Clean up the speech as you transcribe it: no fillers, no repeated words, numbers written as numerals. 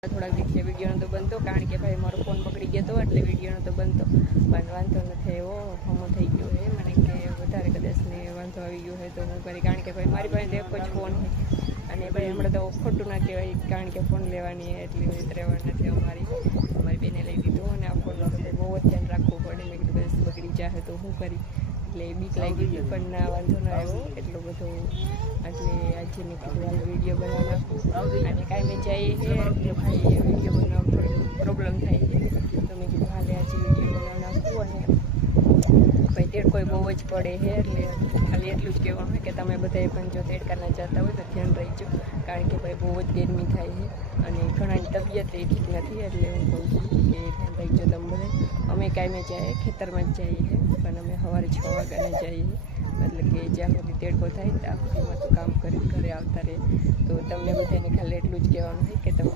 થોડાક દિવસે વિડીયો નહોતો બનતો કારણ કે ભાઈ મારો ફોન બગડી ગયો હતો એટલે વિડીયો નહોતો બનતો પણ વાંધો નથી એવો હમો થઈ ગયો છે મને કે વધારે કદાચ ને વાંધો આવી ગયો હોય તો હું કરી કારણ કે ભાઈ મારી પાસે એક જ ફોન છે અને ભાઈ હમણાં તો ખોટું ના કહેવાય કારણ કે ફોન લેવાની એટલી ત્રેવડ નથી અમારી બેને લઈ દીધો અને આ ફોનનું તો બહુ જ ધ્યાન રાખવું પડે મેં કીધું કદાચ બગડી જાય તો હું કરી એટલે બીક લાગી ગઈ પણ ના વાંધો ના આવ્યો એટલો બધો એટલે આજે મેં કીધું હાલ વિડીયો બનાવી નાખું અને કાંઈ મેં જઈએ છે એટલે ભાઈ વિડીયો બનાવવા થોડી પ્રોબ્લેમ થાય છે તો મેં કીધું હાલે આજે વિડીયો બનાવી નાખું અને ભાઈ તેડકોય બહુ જ પડે છે એટલે ખાલી એટલું જ કહેવાનું હોય કે તમે બધાએ પણ જો તેડકાના જતા હોય તો ધ્યાન રાખજો કારણ કે ભાઈ બહુ જ ગરમી થાય છે અને ઘણાની તબિયત એ ઠીક નથી એટલે હું કહું છું કે ધ્યાન રાખજો તમે બધા અમે કાંઈ જઈએ ખેતરમાં જ જઈએ છીએ પણ અમે સવારે 6 વાગ્યાને જઈએ એટલે કે જ્યાં સુધી તેડકો થાય ત્યાં સુધીમાં તો કામ કરી ઘરે આવતા રહે તો તમને બધાને ખાલી એટલું જ કહેવાનું હોય કે તમે